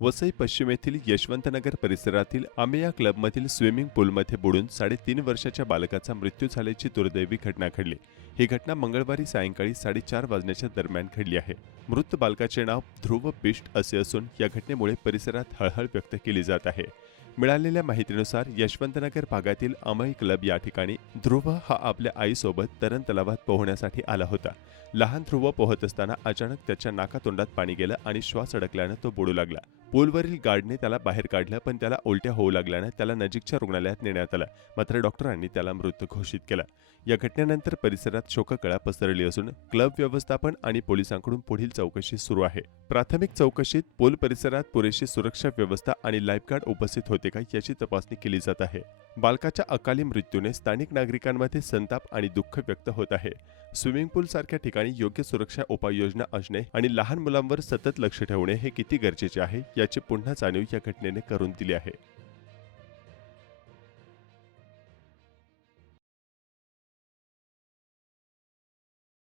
वसई पश्चिम येथील यशवंतनगर परिसरातील आमेया क्लबमधील स्विमिंग पूलमध्ये बुडून साडेतीन वर्षाच्या बालकाचा मृत्यू झाल्याची दुर्दैवी घटना घडली. ही घटना मंगळवारी सायंकाळी साडेचार वाजण्याच्या दरम्यान घडली आहे. मृत बालकाचे नाव ध्रुव बिष्ट असे असून या घटनेमुळे परिसरात हळहळ व्यक्त केली जात आहे. मिळालेल्या माहितीनुसार यशवंतनगर भागातील अमय क्लब या ठिकाणी ध्रुव हा आपल्या आईसोबत तरण तलावात पोहण्यासाठी आला होता. लहान ध्रुव पोहत असताना अचानक त्याच्या नाकातोंडात पाणी गेलं आणि श्वास अडकल्यानं तो बुडू लागला. पूलवरील गार्डने त्याला बाहेर काढलं पण त्याला उलट्या होऊ लागल्यानं त्याला नजीकच्या रुग्णालयात नेण्यात आलं. मात्र डॉक्टरांनी त्याला मृत घोषित केला. या घटनेनंतर परिसरात शोककळा पसरली असून क्लब व्यवस्थापन आणि पोलिसांकडून पुढील चौकशी सुरू आहे. प्राथमिक चौकशीत पूल परिसरात पुरेशी सुरक्षा व्यवस्था आणि लाईफगार्ड उपस्थित होते का याची तपासणी केली जात आहे. बालकाच्या अकाली मृत्यूने स्थानिक नागरिकांमध्ये संताप आणि दुःख व्यक्त होत आहे. स्विमिंग पूल सारख्या ठिकाणी योग्य सुरक्षा उपाययोजना असणे आणि लहान मुलांवर सतत लक्ष ठेवणे हे किती गरजेचे आहे याची पुन्हा जाणीव या घटनेने करून दिली आहे.